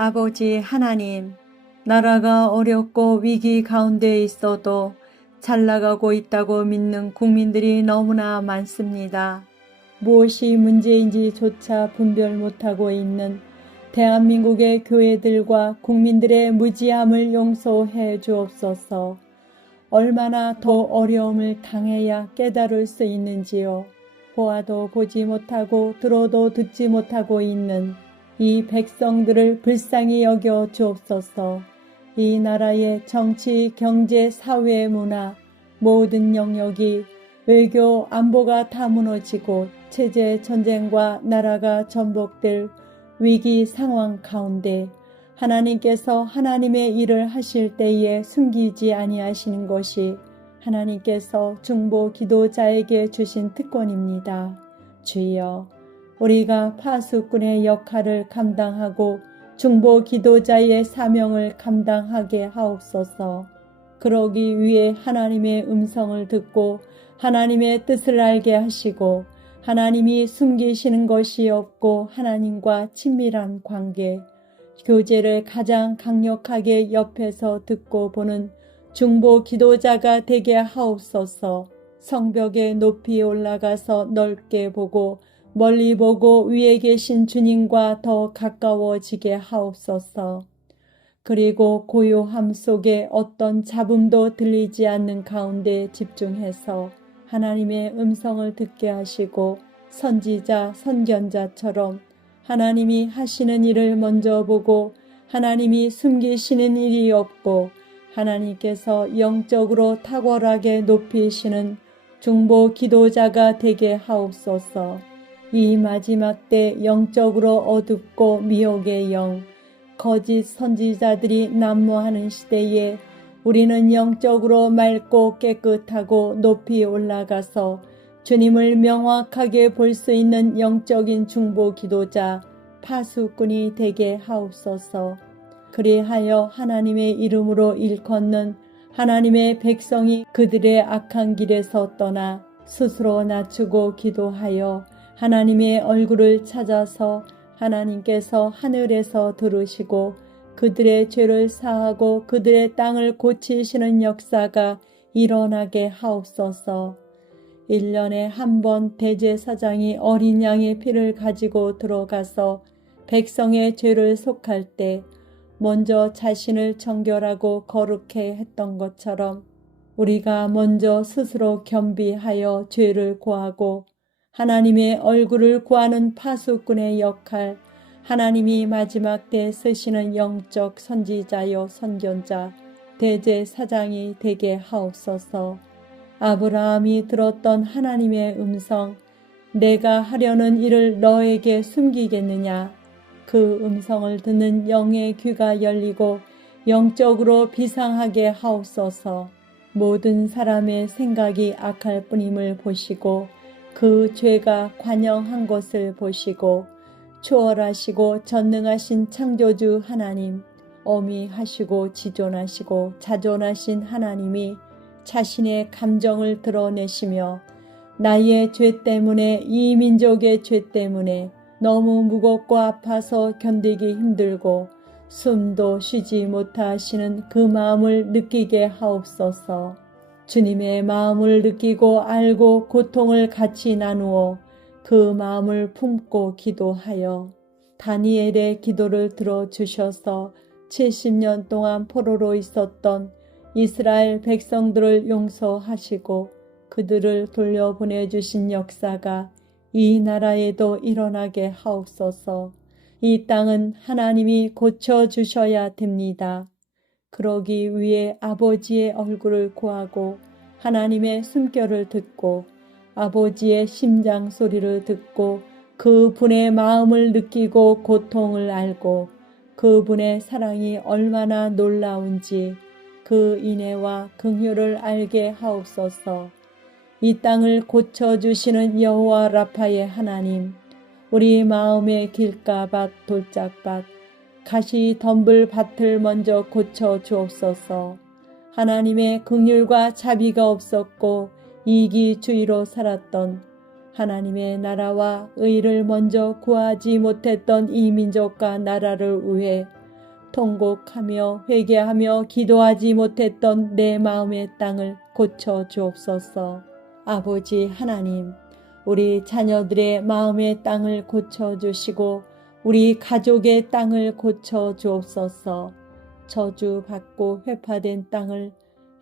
아버지 하나님, 나라가 어렵고 위기 가운데 있어도 잘 나가고 있다고 믿는 국민들이 너무나 많습니다. 무엇이 문제인지조차 분별 못하고 있는 대한민국의 교회들과 국민들의 무지함을 용서해 주옵소서. 얼마나 더 어려움을 당해야 깨달을 수 있는지요. 보아도 보지 못하고 들어도 듣지 못하고 있는 이 백성들을 불쌍히 여겨 주옵소서. 이 나라의 정치, 경제, 사회, 문화 모든 영역이 외교, 안보가 다 무너지고 체제 전쟁과 나라가 전복될 위기 상황 가운데 하나님께서 하나님의 일을 하실 때에 숨기지 아니하시는 것이 하나님께서 중보 기도자에게 주신 특권입니다. 주여, 우리가 파수꾼의 역할을 감당하고 중보 기도자의 사명을 감당하게 하옵소서. 그러기 위해 하나님의 음성을 듣고 하나님의 뜻을 알게 하시고 하나님이 숨기시는 것이 없고 하나님과 친밀한 관계, 교제를 가장 강력하게 옆에서 듣고 보는 중보 기도자가 되게 하옵소서 성벽에 높이 올라가서 넓게 보고 멀리 보고 위에 계신 주님과 더 가까워지게 하옵소서. 그리고 고요함 속에 어떤 잡음도 들리지 않는 가운데 집중해서 하나님의 음성을 듣게 하시고 선지자, 선견자처럼 하나님이 하시는 일을 먼저 보고 하나님이 숨기시는 일이 없고 하나님께서 영적으로 탁월하게 높이시는 중보 기도자가 되게 하옵소서. 이 마지막 때 영적으로 어둡고 미혹의 영, 거짓 선지자들이 난무하는 시대에 우리는 영적으로 맑고 깨끗하고 높이 올라가서 주님을 명확하게 볼 수 있는 영적인 중보 기도자 파수꾼이 되게 하옵소서. 그리하여 하나님의 이름으로 일컫는 하나님의 백성이 그들의 악한 길에서 떠나 스스로 낮추고 기도하여 하나님의 얼굴을 찾아서 하나님께서 하늘에서 들으시고 그들의 죄를 사하고 그들의 땅을 고치시는 역사가 일어나게 하옵소서. 1년에 한 번 대제사장이 어린 양의 피를 가지고 들어가서 백성의 죄를 속할 때 먼저 자신을 정결하고 거룩해 했던 것처럼 우리가 먼저 스스로 겸비하여 죄를 구하고 하나님의 얼굴을 구하는 파수꾼의 역할, 하나님이 마지막 때 쓰시는 영적 선지자요 선견자, 대제사장이 되게 하옵소서. 아브라함이 들었던 하나님의 음성, 내가 하려는 일을 너에게 숨기겠느냐? 그 음성을 듣는 영의 귀가 열리고 영적으로 비상하게 하옵소서. 모든 사람의 생각이 악할 뿐임을 보시고 그 죄가 관영한 것을 보시고 추월하시고 전능하신 창조주 하나님, 어미하시고 지존하시고 자존하신 하나님이 자신의 감정을 드러내시며 나의 죄 때문에 이 민족의 죄 때문에 너무 무겁고 아파서 견디기 힘들고 숨도 쉬지 못하시는 그 마음을 느끼게 하옵소서. 주님의 마음을 느끼고 알고 고통을 같이 나누어 그 마음을 품고 기도하여 다니엘의 기도를 들어주셔서 70년 동안 포로로 있었던 이스라엘 백성들을 용서하시고 그들을 돌려보내주신 역사가 이 나라에도 일어나게 하옵소서. 이 땅은 하나님이 고쳐주셔야 됩니다. 그러기 위해 아버지의 얼굴을 구하고 하나님의 숨결을 듣고 아버지의 심장 소리를 듣고 그분의 마음을 느끼고 고통을 알고 그분의 사랑이 얼마나 놀라운지 그 인애와 긍휼을 알게 하옵소서. 이 땅을 고쳐 주시는 여호와 라파의 하나님, 우리 마음의 길가밭, 돌짝밭, 가시 덤불 밭을 먼저 고쳐 주옵소서. 하나님의 긍휼과 자비가 없었고 이기주의로 살았던 하나님의 나라와 의를 먼저 구하지 못했던 이 민족과 나라를 위해 통곡하며 회개하며 기도하지 못했던 내 마음의 땅을 고쳐 주옵소서. 아버지 하나님, 우리 자녀들의 마음의 땅을 고쳐 주시고 우리 가족의 땅을 고쳐 주옵소서. 저주받고 회파된 땅을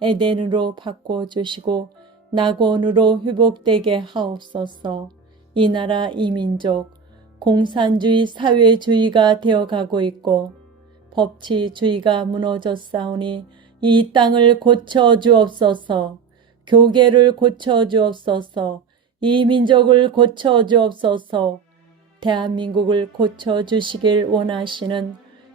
에덴으로 바꿔 주시고 낙원으로 회복되게 하옵소서. 이 나라 이 민족 공산주의 사회주의가 되어가고 있고 법치주의가 무너졌사오니 이 땅을 고쳐 주옵소서. 교계를 고쳐 주옵소서. 이 민족을 고쳐 주옵소서. 대한민국을 고쳐 주시길 원하시는